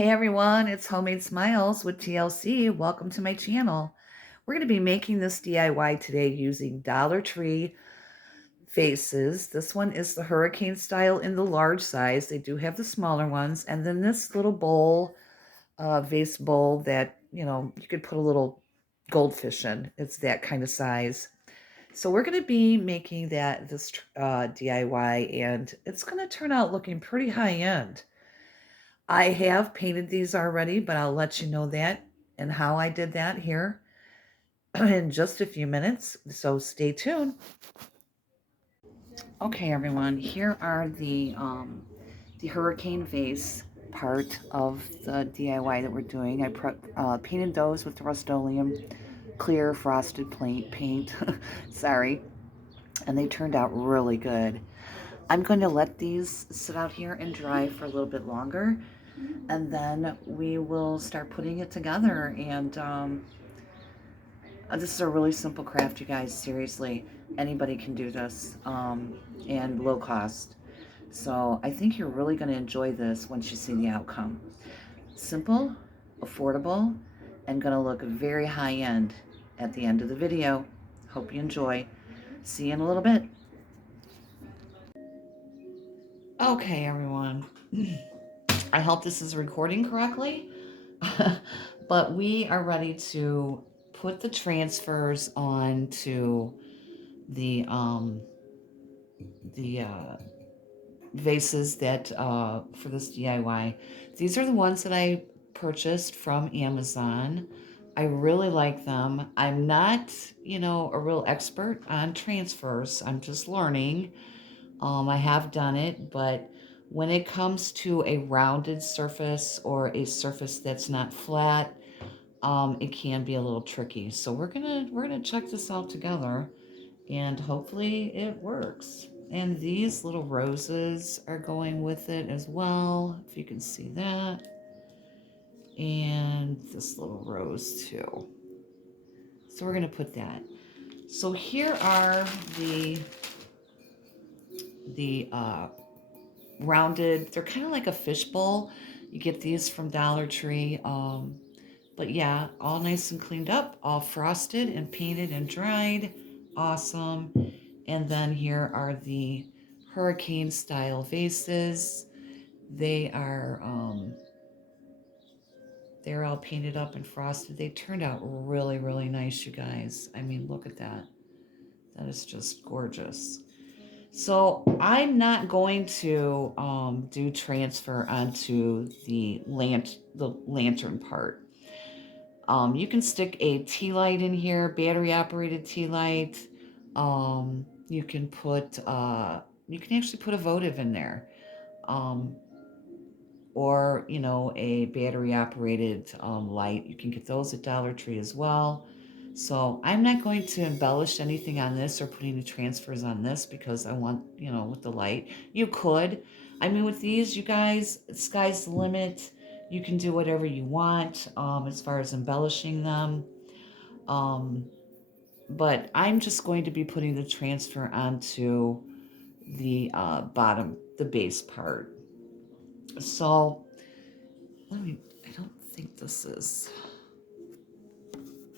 Hey everyone, it's Homemade Smiles with TLC. Welcome to my channel. We're going to be making this DIY today using Dollar Tree vases. This one is the hurricane style in the large size. They do have the smaller ones. And then this little bowl, vase bowl that, you could put a little goldfish in. It's that kind of size. So we're going to be making this DIY, and it's going to turn out looking pretty high end. I have painted these already, but I'll let you know that and how I did that here in just a few minutes. So stay tuned. Okay, everyone, here are the hurricane vase part of the DIY that we're doing. I painted those with Rust-Oleum clear frosted paint. Sorry, and they turned out really good. I'm going to let these sit out here and dry for a little bit longer, and then we will start putting it together. And this is a really simple craft, you guys. Seriously, anybody can do this, and low cost. So I think you're really going to enjoy this once you see the outcome. Simple, affordable, and going to look very high end at the end of the video. Hope you enjoy. See you in a little bit. Okay, everyone. I hope this is recording correctly. But we are ready to put the transfers onto the vases that for this DIY. These are the ones that I purchased from Amazon. I really like them. I'm not, a real expert on transfers. I'm just learning. I have done it, but when it comes to a rounded surface or a surface that's not flat, it can be a little tricky. So we're gonna check this out together, and hopefully it works. And these little roses are going with it as well, if you can see that. And this little rose too. So we're gonna put that. So here are the rounded, they're kind of like a fishbowl. You get these from Dollar Tree. But yeah, all nice and cleaned up, all frosted and painted and dried. Awesome. And then here are the hurricane style vases. They are they're all painted up and frosted. They turned out really, really nice, you guys. I mean, look at that. That is just gorgeous. So I'm not going to do transfer onto the lantern part. You can stick a tea light in here, battery operated tea light. You can actually put a votive in there, um, or a battery operated light. You can get those at Dollar Tree as well. So I'm not going to embellish anything on this or put any transfers on this because I want, with the light. You could. I mean, with these, you guys, sky's the limit. You can do whatever you want as far as embellishing them. Um, but I'm just going to be putting the transfer onto the bottom, the base part. So, I don't think this is,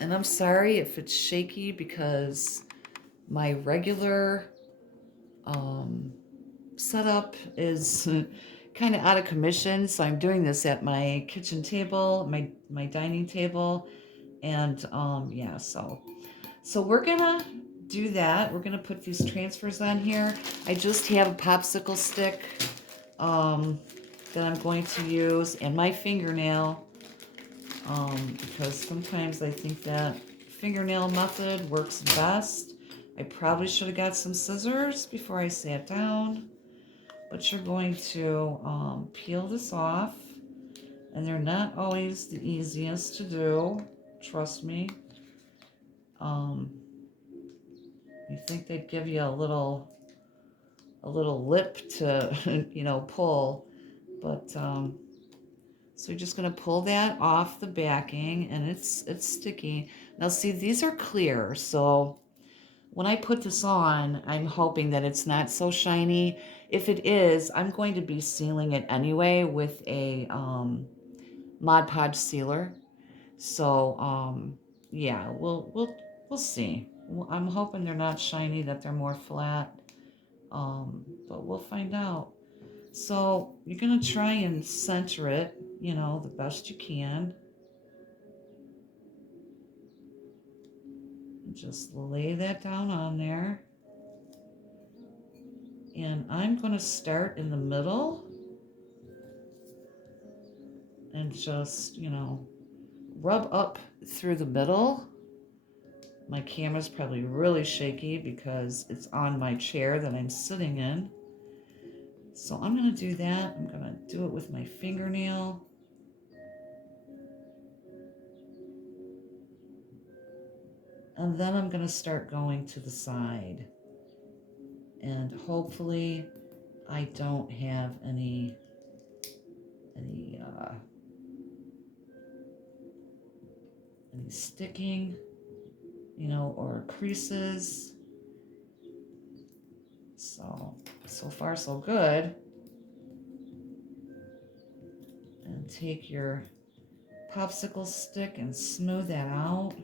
and I'm sorry if it's shaky because my regular setup is kind of out of commission. So I'm doing this at my kitchen table, my dining table, and yeah. So we're gonna do that. We're gonna put these transfers on here. I just have a popsicle stick that I'm going to use and my fingernail. Because sometimes I think that fingernail method works best. I probably should have got some scissors before I sat down, but you're going to peel this off, and they're not always the easiest to do, trust me. You think they'd give you a little lip to pull, but so you're just going to pull that off the backing, and it's sticky. Now see, these are clear, so when I put this on, I'm hoping that it's not so shiny. If it is, I'm going to be sealing it anyway with a Mod Podge sealer. So yeah, we'll see. I'm hoping they're not shiny, that they're more flat. But we'll find out. So you're gonna try and center it, the best you can. Just lay that down on there. And I'm gonna start in the middle and just, rub up through the middle. My camera's probably really shaky because it's on my chair that I'm sitting in. So I'm going to do that. I'm going to do it with my fingernail. And then I'm going to start going to the side. And hopefully I don't have any sticking, or creases. So far so good. And take your popsicle stick and smooth that out.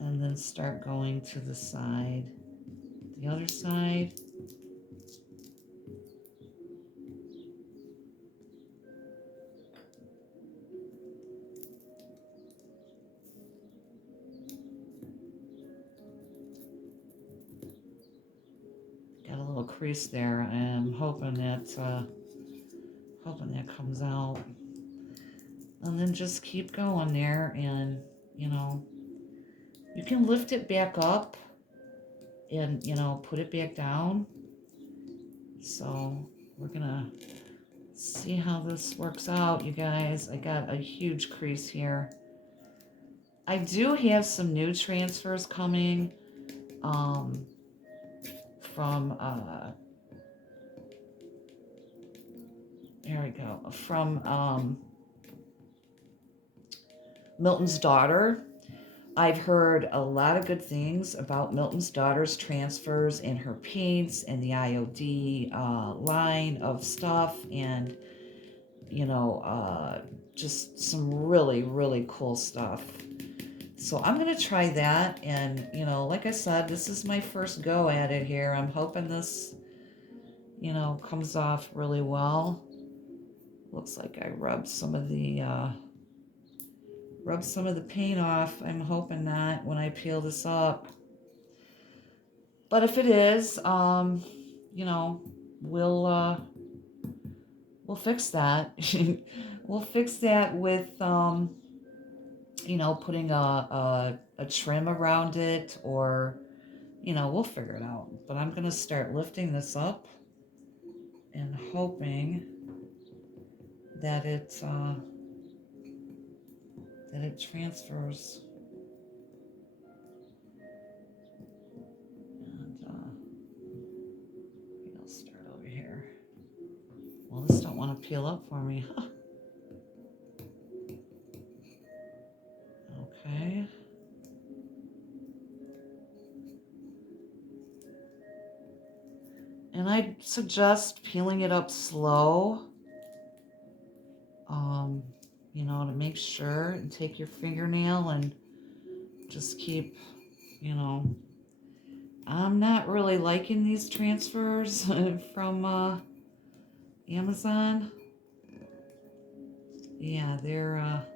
And then start going to the side, the other side. Got a little crease there, and I'm hoping that comes out. And then just keep going there, and you can lift it back up and put it back down. So we're gonna see how this works out, you guys. I got a huge crease here. I do have some new transfers coming from there we go, from Milton's daughter. I've heard a lot of good things about Milton's daughter's transfers and her paints and the IOD line of stuff, and just some really, really cool stuff. So I'm going to try that. And, like I said, this is my first go at it here. I'm hoping this, comes off really well. Looks like I rubbed some of the paint off. I'm hoping not when I peel this up. But if it is, we'll fix that. We'll fix that with putting a trim around it, or we'll figure it out. But I'm gonna start lifting this up and hoping that it transfers. And I'll start over here. Well, this don't want to peel up for me. Okay. And I suggest peeling it up slow, to make sure, and take your fingernail and just keep, I'm not really liking these transfers from Amazon. Yeah, they're a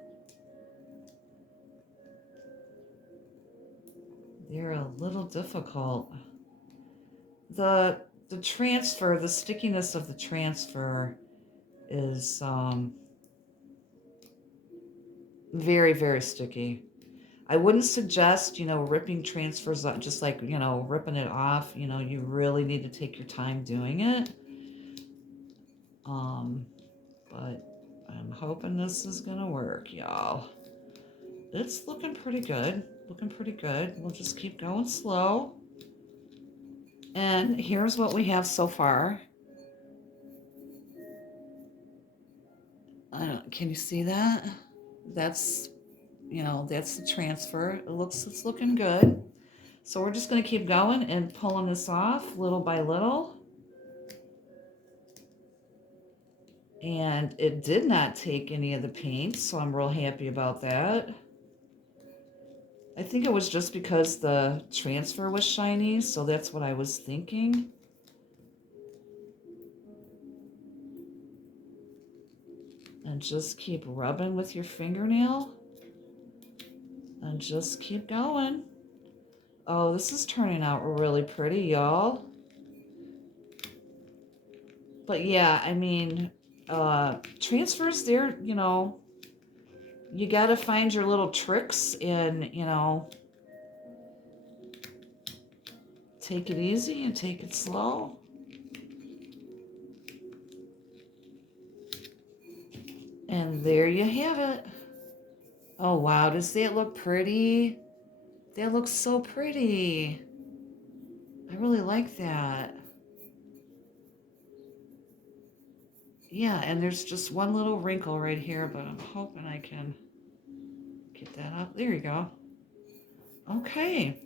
little difficult. The transfer, the stickiness of the transfer is very, very sticky. I wouldn't suggest, ripping transfers, just like, ripping it off. You really need to take your time doing it. But I'm hoping this is gonna work, y'all. It's looking pretty good. We'll just keep going slow. And here's what we have so far. Can you see that? That's, that's the transfer. It's looking good. So we're just going to keep going and pulling this off little by little. And it did not take any of the paint, so I'm real happy about that. I think it was just because the transfer was shiny, so that's what I was thinking. And just keep rubbing with your fingernail. And just keep going. Oh, this is turning out really pretty, y'all. But yeah, I mean, transfers, you gotta find your little tricks and, take it easy and take it slow. And there you have it. Oh, wow. Does that look pretty? That looks so pretty. I really like that. Yeah, and there's just one little wrinkle right here, but I'm hoping I can get that up. There you go. Okay.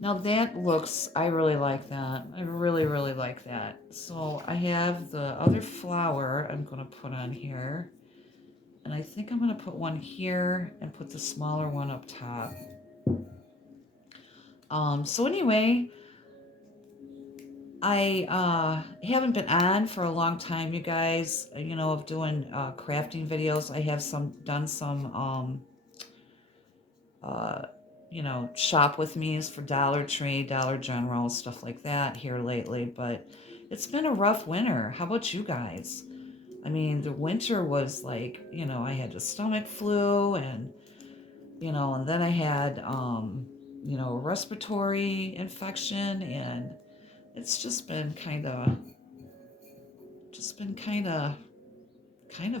Now that looks, I really like that. I really, really like that. So I have the other flower I'm going to put on here. And I think I'm going to put one here and put the smaller one up top. So anyway, I haven't been on for a long time, you guys, of doing crafting videos. I have done some shop with me's for Dollar Tree, Dollar General, stuff like that here lately, but it's been a rough winter. How about you guys? I mean, the winter was like, I had a stomach flu and then I had, a respiratory infection, and it's kind of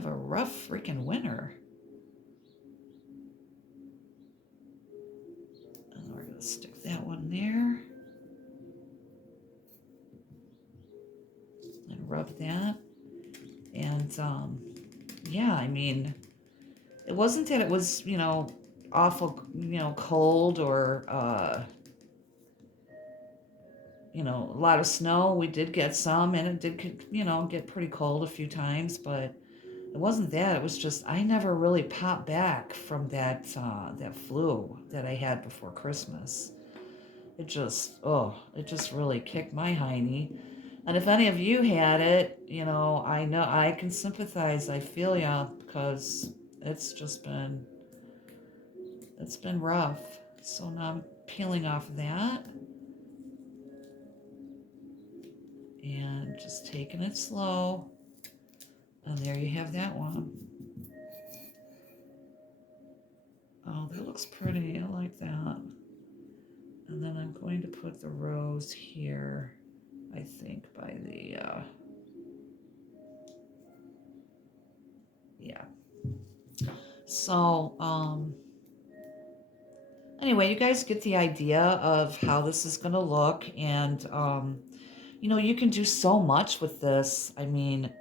a rough freaking winter. And we're gonna stick that one there and rub that. And yeah, I mean, it wasn't that it was, awful, cold or a lot of snow. We did get some, and it did, get pretty cold a few times, but it wasn't that. It was just I never really popped back from that flu that I had before Christmas. It just really kicked my hiney. And if any of you had it, I know I can sympathize. I feel ya, because it's just been it's been rough. So now I'm peeling off that and just taking it slow. And there you have that one. Oh, that looks pretty. I like that. And then I'm going to put the rose here, I think, by the, yeah. So, anyway, you guys get the idea of how this is going to look. And, you can do so much with this. I mean,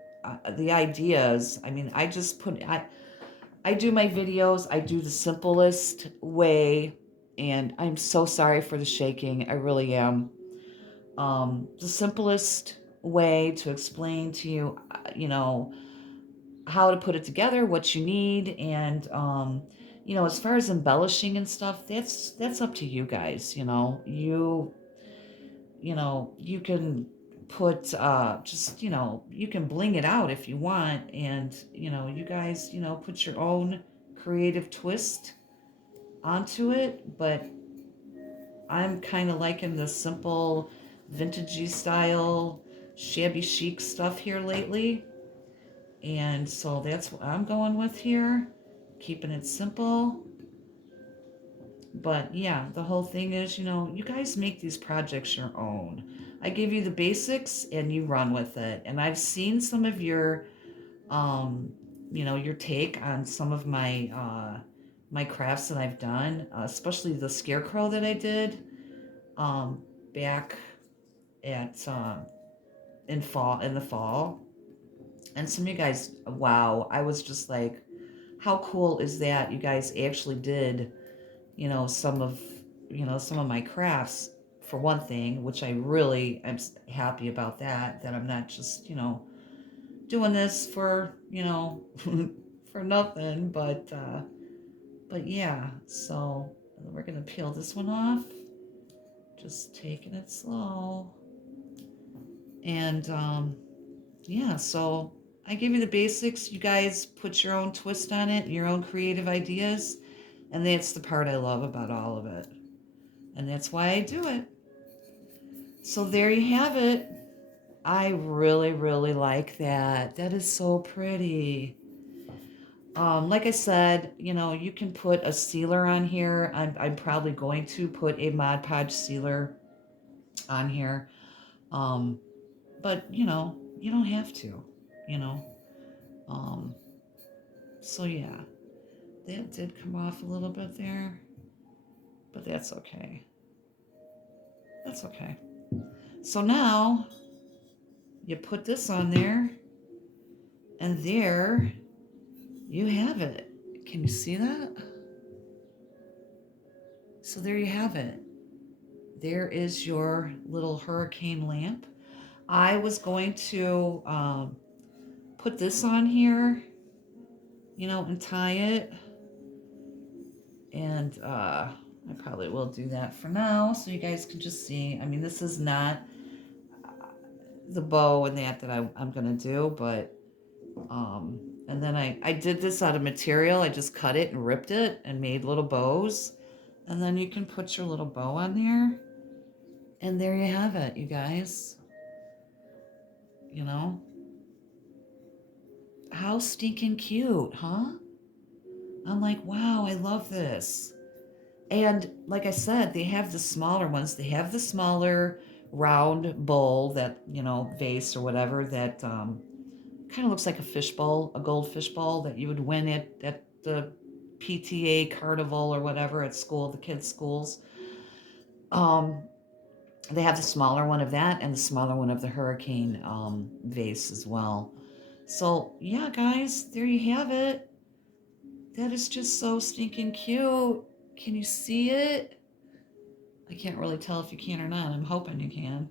the ideas, I mean, I do my videos, I do the simplest way, and I'm so sorry for the shaking. I really am. The simplest way to explain to you, how to put it together, what you need, and as far as embellishing and stuff, that's up to you guys. You can put just you can bling it out if you want, and you guys put your own creative twist onto it, but I'm kind of liking the simple vintagey style shabby chic stuff here lately, and so that's what I'm going with here, keeping it simple. But yeah, the whole thing is, you guys make these projects your own. I give you the basics and you run with it. And I've seen some of um, your take on some of my crafts that I've done, especially the scarecrow that I did, back at, in the fall. And some of you guys, wow, I was just like how cool is that? You guys actually did, some of, some of my crafts for one thing, which I really am happy about that I'm not just, doing this for, for nothing, but yeah, so we're gonna peel this one off, just taking it slow. And yeah, so I give you the basics. You guys put your own twist on it, your own creative ideas, and that's the part I love about all of it. And that's why I do it. So there you have it. I really, really like that. That is so pretty. Like I said, you can put a sealer on here. I'm probably going to put a Mod Podge sealer on here. Um, but, you don't have to, you know. Um, so yeah, that did come off a little bit there, but that's okay. That's okay. So now you put this on there, and there you have it. Can you see that? So there you have it. There is your little hurricane lamp. I was going to put this on here, and tie it. And I probably will do that for now so you guys can just see. I mean, this is not the bow and that I'm going to do, but and then I did this out of material. I just cut it and ripped it and made little bows. And then you can put your little bow on there. And there you have it, you guys. How stinking cute, huh? I'm like, wow, I love this. And like I said, they have the smaller ones. They have the smaller round bowl that, vase or whatever that kind of looks like a fishbowl, a gold fishbowl that you would win at the PTA carnival or whatever at school, the kids' schools. Um, they have the smaller one of that and the smaller one of the hurricane vase as well. So yeah, guys, there you have it. That is just so stinking cute. Can you see it? I can't really tell if you can or not. I'm hoping you can.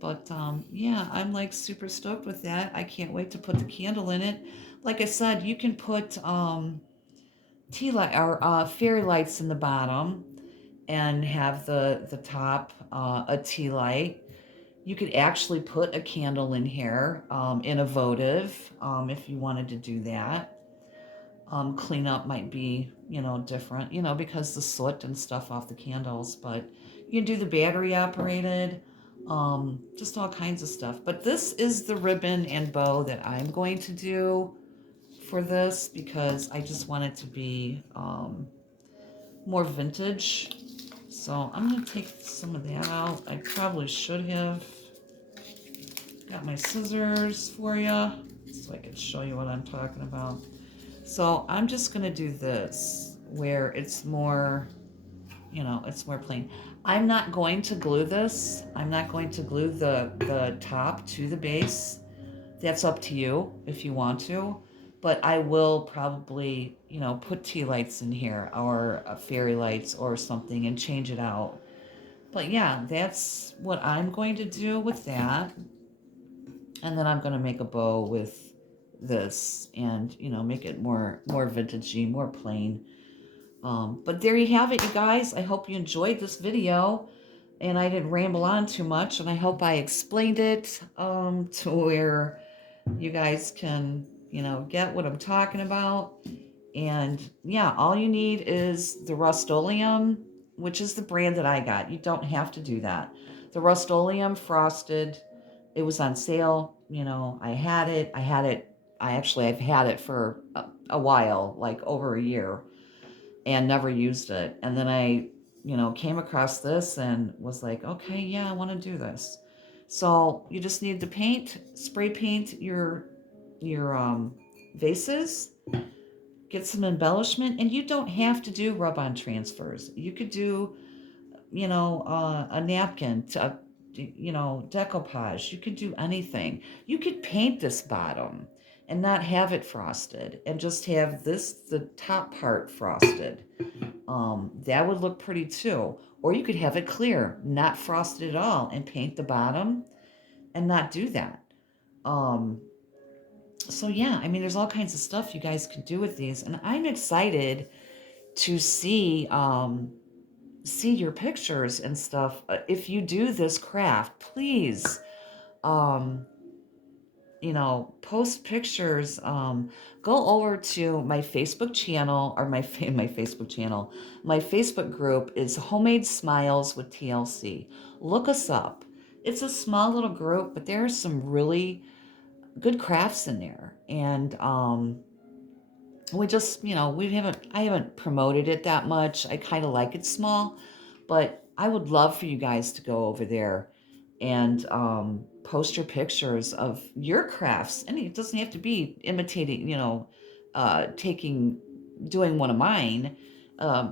But yeah, I'm like super stoked with that. I can't wait to put the candle in it. Like I said, you can put tea light or fairy lights in the bottom and have the top a tea light. You could actually put a candle in here in a votive if you wanted to do that. Cleanup might be, different, because the soot and stuff off the candles, but you can do the battery operated, just all kinds of stuff. But this is the ribbon and bow that I'm going to do for this because I just want it to be more vintage. So I'm going to take some of that out. I probably should have got my scissors for you so I can show you what I'm talking about. So I'm just going to do this where it's more, it's more plain. I'm not going to glue this. I'm not going to glue the top to the base. That's up to you if you want to. But I will probably, put tea lights in here or fairy lights or something and change it out. But yeah, that's what I'm going to do with that. And then I'm going to make a bow with this and, make it more vintagey, more plain. But there you have it, you guys. I hope you enjoyed this video and I didn't ramble on too much, and I hope I explained it to where you guys can, get what I'm talking about. And yeah, all you need is the Rust-Oleum, which is the brand that I got. You don't have to do that. The Rust-Oleum frosted, it was on sale. I had it. I've had it for a while, like over a year, and never used it. And then I, came across this and was like, okay, yeah, I want to do this. So you just need to spray paint your vases, get some embellishment, and you don't have to do rub-on transfers. You could do, a napkin to, decoupage. You could do anything. You could paint this bottom. and not have it frosted and just have the top part frosted. That would look pretty too. Or you could have it clear, not frosted at all, and paint the bottom and not do that. Um, so yeah, I mean, there's all kinds of stuff you guys can do with these, and I'm excited to see your pictures and stuff. If you do this craft, please, um, post pictures. Go over to my Facebook channel or my Facebook channel. My Facebook group is Homemade Smiles with TLC. Look us up. It's a small little group, but there are some really good crafts in there, and we just, I haven't promoted it that much. I kind of like it small, but I would love for you guys to go over there and post your pictures of your crafts. And it doesn't have to be imitating, doing one of mine.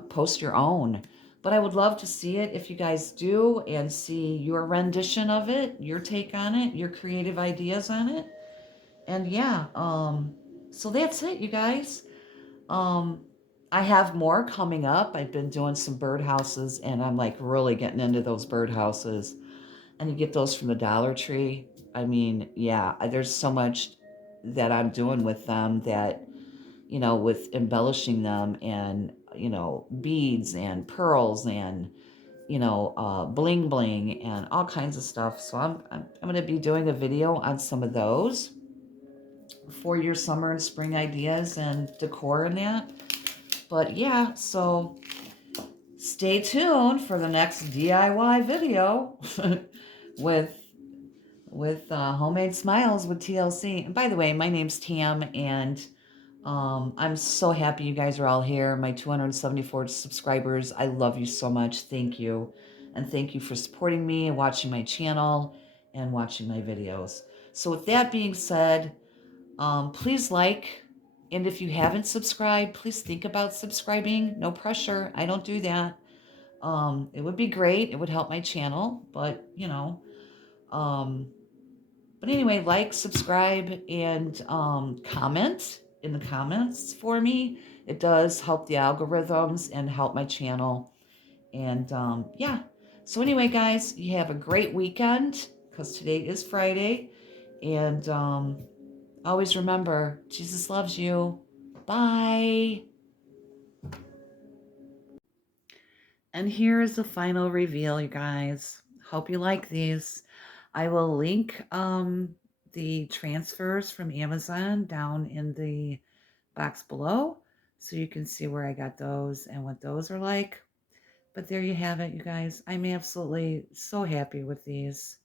Post your own. But I would love to see it if you guys do, and see your rendition of it, your take on it, your creative ideas on it. And yeah, so that's it, you guys. Um, I have more coming up. I've been doing some birdhouses, and I'm like really getting into those birdhouses. And you get those from the Dollar Tree. I mean, yeah, there's so much that I'm doing with them that, with embellishing them, and, beads and pearls and, bling bling and all kinds of stuff. So I'm going to be doing a video on some of those for your summer and spring ideas and decor and that. But yeah, so stay tuned for the next DIY video with Homemade Smiles with TLC. And by the way, my name's Tam, and I'm so happy you guys are all here. My 274 subscribers, I love you so much. Thank you. And thank you for supporting me and watching my channel and watching my videos. So with that being said, please like, and if you haven't subscribed, please think about subscribing. No pressure. I don't do that. It would be great. It would help my channel, but um, but anyway, like, subscribe, and comment in the comments for me. It does help the algorithms and help my channel. And yeah. So anyway, guys, you have a great weekend, because today is Friday. And always remember, Jesus loves you. Bye. And here is the final reveal, you guys. Hope you like these. I will link the transfers from Amazon down in the box below, so you can see where I got those and what those are like. But there you have it, you guys. I'm absolutely so happy with these.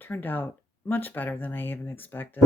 Turned out much better than I even expected.